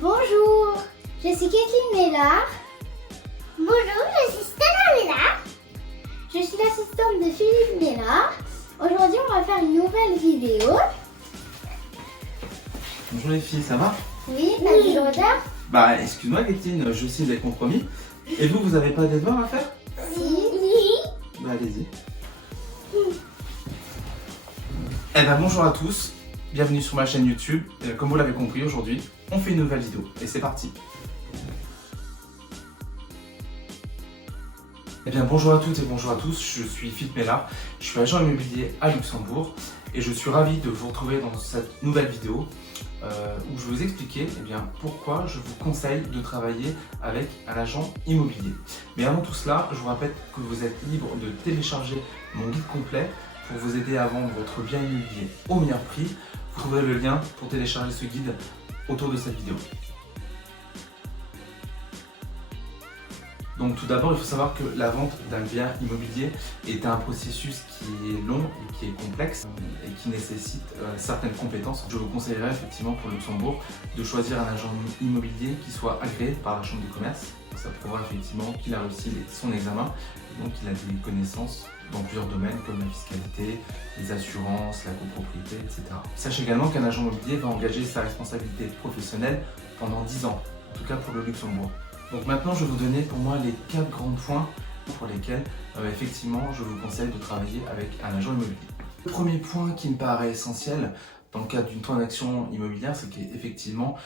Bonjour, je suis Kathleen Mélard. Bonjour, je suis Stella Mélard. Je suis l'assistante de Philippe Mélard. Aujourd'hui, on va faire une nouvelle vidéo. Bonjour les filles, ça va? Oui, t'as du retard? Bah excuse-moi Kathleen, je sais les compromis. Et vous avez pas des devoirs à faire? Si. Bah allez-y. Eh ben bonjour à tous, bienvenue sur ma chaîne YouTube. Comme vous l'avez compris, aujourd'hui, on fait une nouvelle vidéo. Et c'est parti. Eh bien bonjour à toutes et bonjour à tous, je suis Philippe Mélard, je suis agent immobilier à Luxembourg et je suis ravi de vous retrouver dans cette nouvelle vidéo où je vais vous expliquer pourquoi je vous conseille de travailler avec un agent immobilier. Mais avant tout cela, je vous rappelle que vous êtes libre de télécharger mon guide complet pour vous aider à vendre votre bien immobilier au meilleur prix. Vous trouverez le lien pour télécharger ce guide autour de cette vidéo. Donc tout d'abord, il faut savoir que la vente d'un bien immobilier est un processus qui est long et qui est complexe et qui nécessite certaines compétences. Je vous conseillerais effectivement pour Luxembourg de choisir un agent immobilier qui soit agréé par la chambre de commerce. Ça prouvera effectivement qu'il a réussi son examen et donc qu'il a des connaissances dans plusieurs domaines comme la fiscalité, les assurances, la copropriété, etc. Sachez également qu'un agent immobilier va engager sa responsabilité professionnelle pendant 10 ans, en tout cas pour le Luxembourg. Donc maintenant, je vais vous donner pour moi les 4 grands points pour lesquels effectivement je vous conseille de travailler avec un agent immobilier. Le premier point qui me paraît essentiel dans le cadre d'une transaction immobilière, c'est qu'effectivement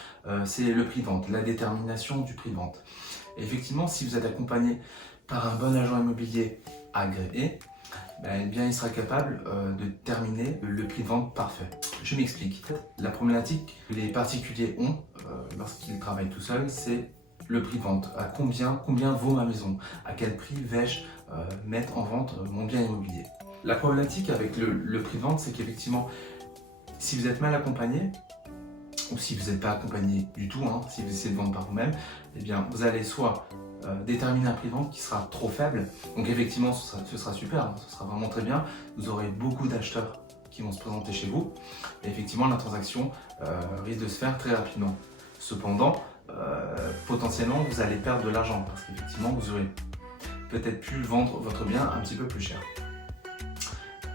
c'est le prix de vente, la détermination du prix de vente. Et effectivement, si vous êtes accompagné par un bon agent immobilier agréé, eh bien, il sera capable de terminer le prix de vente parfait. Je m'explique. La problématique que les particuliers ont lorsqu'ils travaillent tout seuls, c'est le prix de vente. À combien vaut ma maison? À quel prix vais-je mettre en vente mon bien immobilier? La problématique avec le prix de vente, c'est qu'effectivement, si vous êtes mal accompagné, ou si vous n'êtes pas accompagné du tout, si vous essayez de vendre par vous-même, eh bien, vous allez soit déterminer un prix de vente qui sera trop faible, donc effectivement ce sera super, ce sera vraiment très bien, vous aurez beaucoup d'acheteurs qui vont se présenter chez vous, et effectivement la transaction risque de se faire très rapidement. Cependant, potentiellement vous allez perdre de l'argent parce qu'effectivement vous aurez peut-être pu vendre votre bien un petit peu plus cher.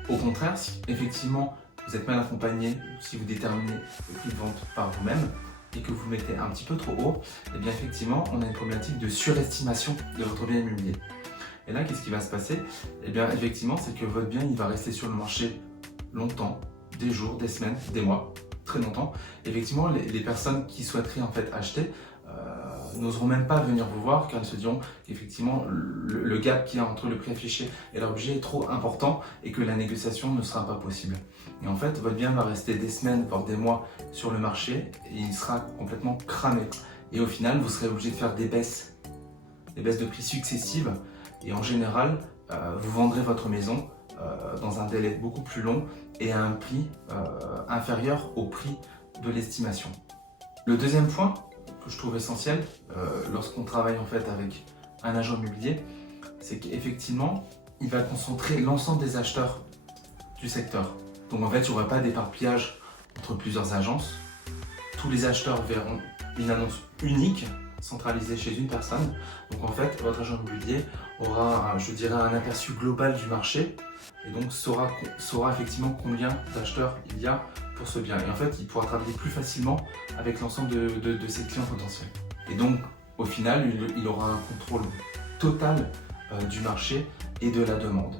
Au contraire, si effectivement vous êtes mal accompagné, si vous déterminez le prix de vente par vous-même et que vous le mettez un petit peu trop haut, et bien effectivement on a une problématique de surestimation de votre bien immobilier. Et là, qu'est-ce qui va se passer? Et bien effectivement, c'est que votre bien il va rester sur le marché longtemps, des jours, des semaines, des mois, très longtemps. Effectivement, les personnes qui souhaiteraient en fait acheter n'oseront même pas venir vous voir car elles se diront qu'effectivement le gap qu'il y a entre le prix affiché et leur budget est trop important et que la négociation ne sera pas possible. Et en fait, votre bien va rester des semaines, voire des mois sur le marché et il sera complètement cramé. Et au final, vous serez obligé de faire des baisses de prix successives et en général, vous vendrez votre maison dans un délai beaucoup plus long et à un prix inférieur au prix de l'estimation. Le deuxième point que je trouve essentiel lorsqu'on travaille en fait avec un agent immobilier, c'est qu'effectivement, il va concentrer l'ensemble des acheteurs du secteur. Donc en fait, il n'y aura pas d'éparpillage entre plusieurs agences. Tous les acheteurs verront une annonce unique, centralisée chez une personne. Donc en fait, votre agent immobilier aura, je dirais, un aperçu global du marché et donc saura effectivement combien d'acheteurs il y a pour ce bien. Et en fait, il pourra travailler plus facilement avec l'ensemble de ses clients potentiels. Et donc, au final, il aura un contrôle total du marché et de la demande.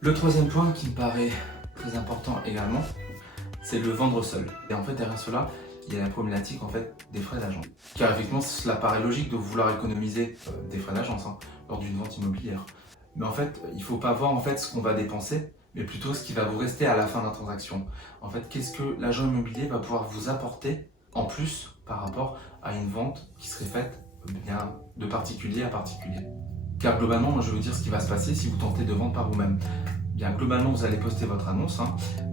Le troisième point qui me paraît très important également, c'est le vendre seul. Et en fait, derrière cela, il y a la problématique en fait des frais d'agent. Car effectivement, cela paraît logique de vouloir économiser des frais d'agence lors d'une vente immobilière. Mais en fait, il ne faut pas voir en fait ce qu'on va dépenser, mais plutôt ce qui va vous rester à la fin de la transaction. En fait, qu'est-ce que l'agent immobilier va pouvoir vous apporter en plus par rapport à une vente qui serait faite bien de particulier à particulier. Car globalement, moi je vais vous dire ce qui va se passer si vous tentez de vendre par vous-même. Bien, globalement, vous allez poster votre annonce,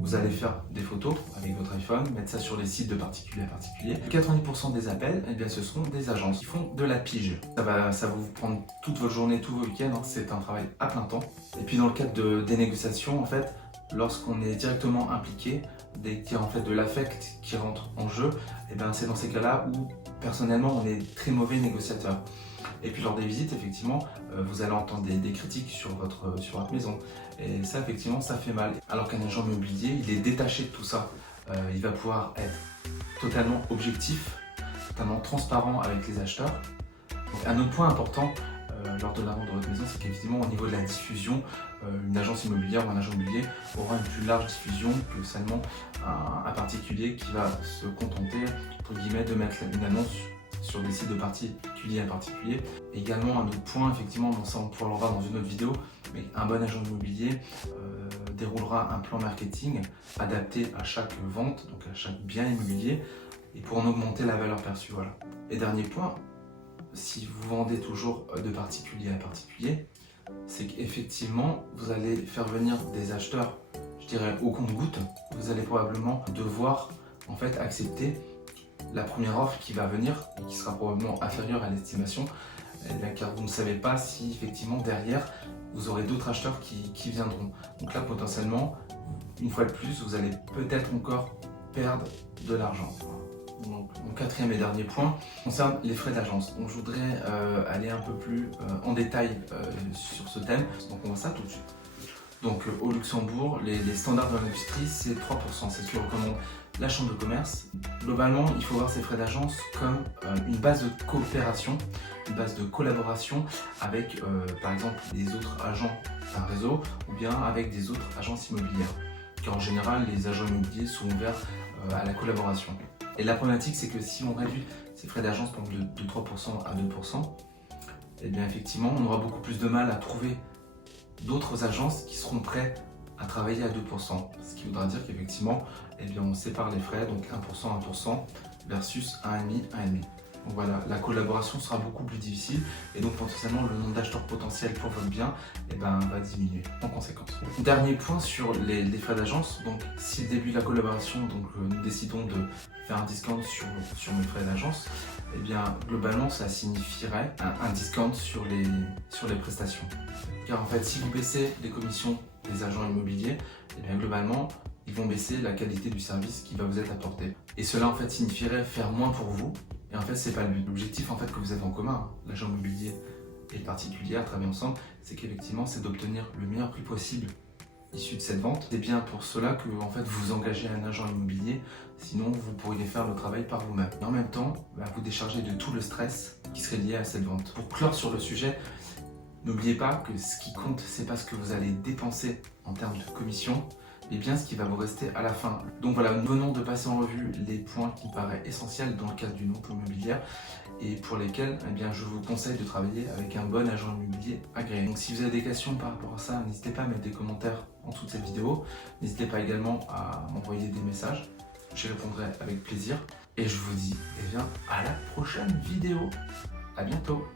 vous allez faire des photos avec votre iPhone, mettre ça sur les sites de particulier à particulier. 90% des appels, eh bien, ce sont des agences qui font de la pige. Ça va vous prendre toute votre journée, tous vos week-ends, c'est un travail à plein temps. Et puis dans le cadre des négociations, en fait, lorsqu'on est directement impliqué, dès qu'il y a en fait de l'affect qui rentre en jeu, eh bien, c'est dans ces cas-là où personnellement, on est très mauvais négociateur. Et puis lors des visites, effectivement, vous allez entendre des critiques sur votre maison. Et ça, effectivement, ça fait mal. Alors qu'un agent immobilier, il est détaché de tout ça. Il va pouvoir être totalement objectif, totalement transparent avec les acheteurs. Donc, un autre point important lors de la vente de votre maison, c'est qu'effectivement, au niveau de la diffusion, une agence immobilière ou un agent immobilier aura une plus large diffusion que seulement un particulier qui va se contenter, entre guillemets, de mettre une annonce sur des sites de particulier à particulier. Également, un autre point, effectivement, ça on pourra le voir dans une autre vidéo, mais un bon agent immobilier déroulera un plan marketing adapté à chaque vente, donc à chaque bien immobilier, et pour en augmenter la valeur perçue. Voilà. Et dernier point, si vous vendez toujours de particulier à particulier, c'est qu'effectivement, vous allez faire venir des acheteurs, je dirais, au compte-gouttes. Vous allez probablement devoir en fait accepter la première offre qui va venir et qui sera probablement inférieure à l'estimation, car vous ne savez pas si effectivement derrière vous aurez d'autres acheteurs qui viendront. Donc là potentiellement, une fois de plus, vous allez peut-être encore perdre de l'argent. Donc, mon quatrième et dernier point concerne les frais d'agence. Donc je voudrais aller un peu plus en détail sur ce thème. Donc on voit ça tout de suite. Donc au Luxembourg, les standards de l'industrie, c'est 3%. C'est ce que recommande la chambre de commerce. Globalement, il faut voir ces frais d'agence comme une base de coopération, une base de collaboration avec par exemple des autres agents d'un réseau ou bien avec des autres agences immobilières. Car en général, les agents immobiliers sont ouverts à la collaboration. Et la problématique, c'est que si on réduit ces frais d'agence de 3% à 2%, et bien effectivement, on aura beaucoup plus de mal à trouver d'autres agences qui seront prêtes à travailler à 2%. Ce qui voudra dire qu'effectivement, eh bien, on sépare les frais, donc 1%, 1% versus 1,5%, 1,5%. Donc voilà, la collaboration sera beaucoup plus difficile et donc potentiellement le nombre d'acheteurs potentiels pour votre bien va diminuer en conséquence. Dernier point sur les frais d'agence. Donc si le début de la collaboration, nous décidons de faire un discount sur mes frais d'agence, eh bien globalement ça signifierait un discount sur les prestations. Car en fait, si vous baissez les commissions des agents immobiliers, eh bien globalement ils vont baisser la qualité du service qui va vous être apporté. Et cela en fait signifierait faire moins pour vous. Et en fait, c'est pas le but. L'objectif en fait que vous avez en commun, l'agent immobilier et le particulier à travailler ensemble, c'est qu'effectivement, c'est d'obtenir le meilleur prix possible issu de cette vente. C'est bien pour cela que en fait vous engagez un agent immobilier, sinon vous pourriez faire le travail par vous-même. Et en même temps, vous déchargez de tout le stress qui serait lié à cette vente. Pour clore sur le sujet, n'oubliez pas que ce qui compte, c'est pas ce que vous allez dépenser en termes de commission, mais bien ce qui va vous rester à la fin. Donc voilà, nous venons de passer en revue les points qui me paraissent essentiels dans le cadre d'une vente immobilière et pour lesquels je vous conseille de travailler avec un bon agent immobilier agréé. Donc si vous avez des questions par rapport à ça, n'hésitez pas à mettre des commentaires en dessous de cette vidéo. N'hésitez pas également à m'envoyer des messages, j'y répondrai avec plaisir. Et je vous dis à la prochaine vidéo. À bientôt.